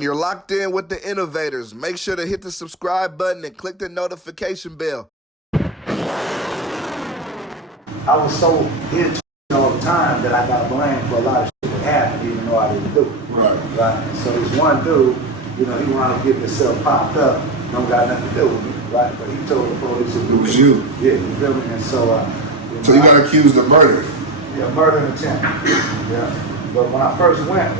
You're locked in with the Innovators. Make sure to hit the subscribe button and click the notification bell. I was so into it all the time that I got blamed for a lot of shit that happened, even though I didn't do it. Right. And so this one dude, he wound up getting himself popped up, don't got nothing to do with me, right? But he told the police it was you. Yeah, you feel me? And so, So you got accused of murder? Yeah, murder and attempt. Yeah. But when I first went,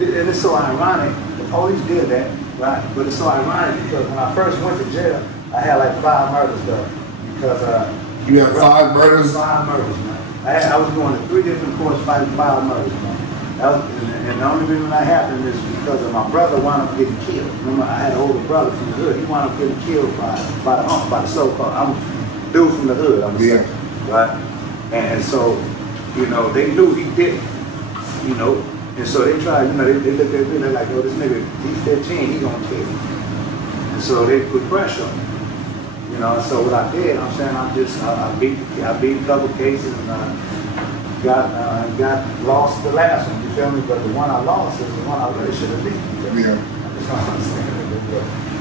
and it's so ironic, the police did that, right? But it's so ironic because when I first went to jail, I had like 5 murders done. Because you had 5 murders? 5 murders, man. I was going to 3 different courts fighting 5 murders, man. And the only reason that happened is because of my brother wound up getting killed. Remember, I had an older brother from the hood. He wound up getting killed by the so-called, I'm a dude from the hood, I'm saying, right? And so, they knew he did it, and so they tried, they looked at me, they're like, oh, this nigga, he's 15, he gonna kill him. And so they put pressure on me. So what I did, I beat a couple cases and got lost the last one, you feel me? But the one I lost is the one I really should have beat. Yeah.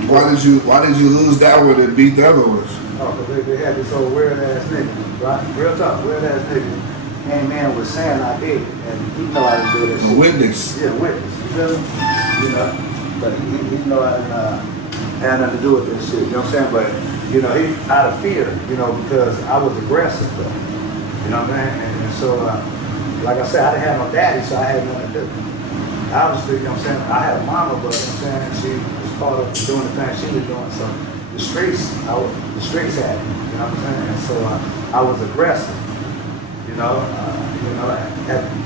Why did you lose that one and beat the other ones? Oh, because they had this old weird ass nigga, right? Real talk, weird ass nigga. And man was saying I did it, and he know I didn't do this. A witness. Yeah, witness. You feel me? But he know I didn't had nothing to do with this shit. You know what I'm saying? But he out of fear, because I was aggressive though. You know what I'm saying? And so, like I said, I didn't have no daddy, so I had nothing to do. Obviously, you know what I'm saying? I had a mama, but you know what I'm saying? She was caught up doing the thing she was doing. So the streets had me. You know what I'm saying? And so I was aggressive. Now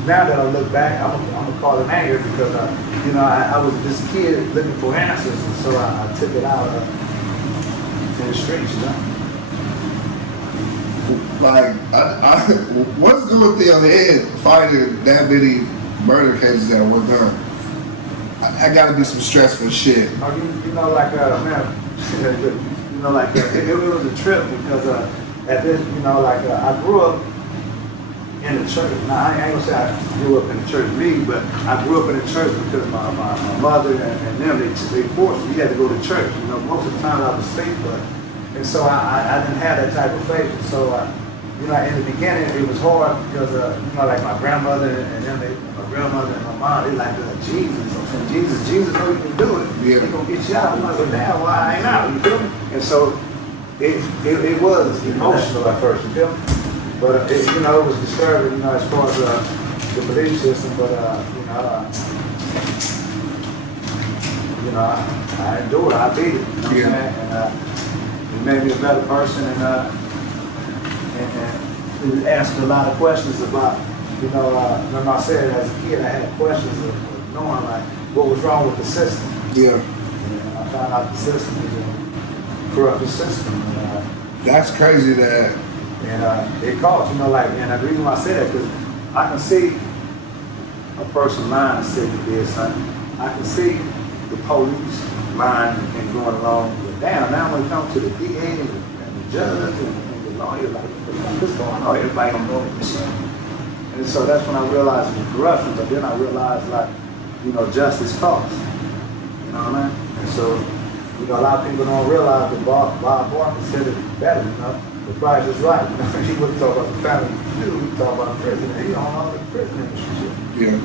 that I look back, I'm gonna call it anger because I was this kid looking for answers, and so I took it out in the streets. Like, what's good with the other end finding that many murder cases at one time? I gotta be some stressful shit. It was a trip because at this, I grew up in the church. Now, I ain't gonna say I grew up in the church league, but I grew up in the church because my mother and them, they forced me. You had to go to church. Most of the time I was safe, and so I didn't have that type of faith. And so, in the beginning, it was hard because, like my grandmother and them, my grandmother and my mom, they like, Jesus. I'm saying, Jesus know you can do it. Yeah. He gonna get you out. I'm like, well, damn, why I ain't out? You feel me? And so, it was emotional at first, you feel me? But it was disturbing, as far as the belief system. But I endured it. I beat it. You know what I'm saying? And it made me a better person. And it asked a lot of questions about, remember I said as a kid I had questions of knowing like what was wrong with the system. Yeah. And I found out the system was a corrupt system. That's crazy that. And it costs, and the reason why I say that, because I can see a person lying and say they did something. I can see the police lying and going along with damn. Now when it comes to the DA and the judge and the lawyer, like, what the fuck is going on? Everybody gonna know what this. And so that's when I realized it was corruption, but then I realized, like, justice costs. You know what I mean? And so, a lot of people don't realize that Bob Barker said it better, The price is right. He wouldn't talk about the family feud, he talk about the prison. He don't know the prison industry. Yeah.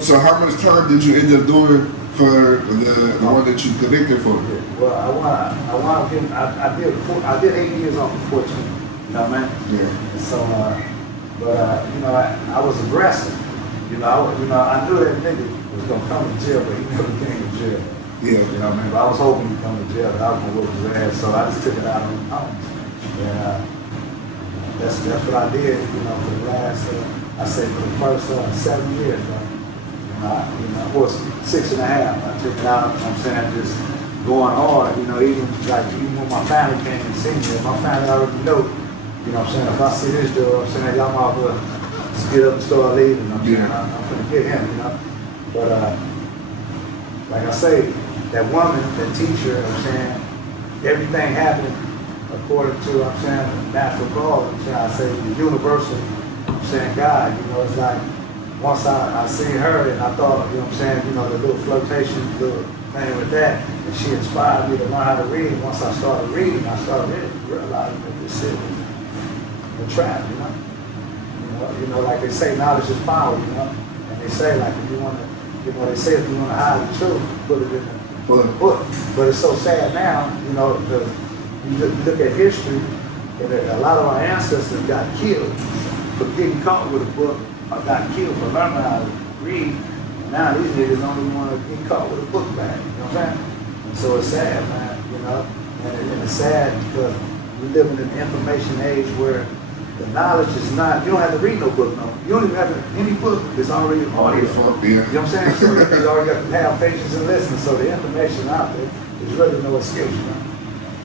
So how much time did you end up doing for the one that you convicted for? Well, I did 8 years off of 14. You know what I mean? Yeah. And so, I was aggressive. I knew that nigga was gonna come to jail, but he never came to jail. Yeah. You know what I mean? But I was hoping he'd come to jail, but I was gonna whoop his ass, so I just took it out on the homes. And that's what I did, for the last, for the first 7 years, or 6.5. I took it out, just going hard, even when my family came and seen me, my family already know, if I see this dude, y'all might well get up and start leaving, I'm gonna get him, But, like I say, that woman, that teacher, everything happened according to, the natural cause, I say the universal I'm saying, God, you know, it's like, once I seen her and I thought, you know what I'm saying, you know, the little flirtation, little thing with that, and she inspired me to learn how to read. And once I started reading, realizing that this shit was a trap, you know. You know, like they say, knowledge is power, you know. And they say, like, if you want to, you know, they say if you want to hide the truth, put it in the book. But it's so sad now, you know, because you look at history, and a lot of our ancestors got killed for getting caught with a book, or got killed for learning how to read. And now these niggas don't even want to get caught with a book bag, you know what I'm saying? And so it's sad, man, you know. And it's sad because we live in an information age where the knowledge is not, you don't have to read no book, no. You don't even have to, any book is already audio. You know what I'm saying? So you already have to have patience and listen. So the information out there, there's really no escape, you know?